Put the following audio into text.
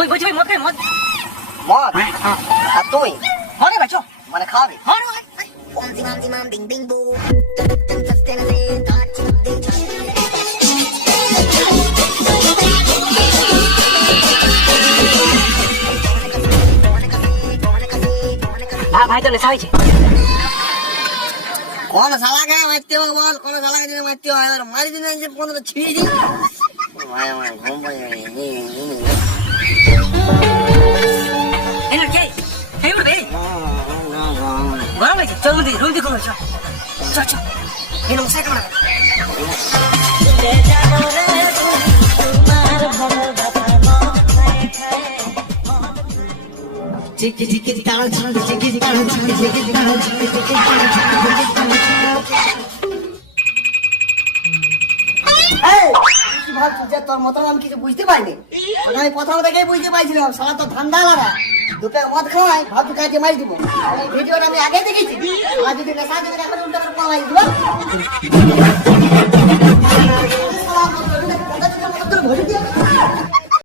ওই বলছি ভাই মদ খাই মদ। মদ? আর তুই? হরে ভাই চো মানে খাওয়াবি? হরে ভাই। ভাই তো নেশা হয়েছে। কোন শালাকে মারতে হবে বল, কোন শালাকে যদি মারতে হয় এবার মারি দিন যে 15 ছিঁড়ে দিই। ভাই আমার ঘুম পাই এনে কে এই উঠবে গরম হয়েছে। চল মন্দির রুম দিয়ে ঘুমো। চল চল এনে মশাই কামড়া। চিকি চিকি কালো চিকি চিকি কালো চিকি চিকি কালো চিকি চিকি কালো চিকি ভাবছি যে তোর মতন আমি কিছু বুঝতে পারিনি। আমি প্রথম থেকেই বুঝতে পারছিলাম শালা তো ধান্দা লাগা। দুটো মদ খাওয়াই ভাবছি কাজে মারি দিব। এই ভিডিওটা আমি আগে দেখেছি। আর যদি নেশা যদি এখন উল্টো করে পালাই দিব।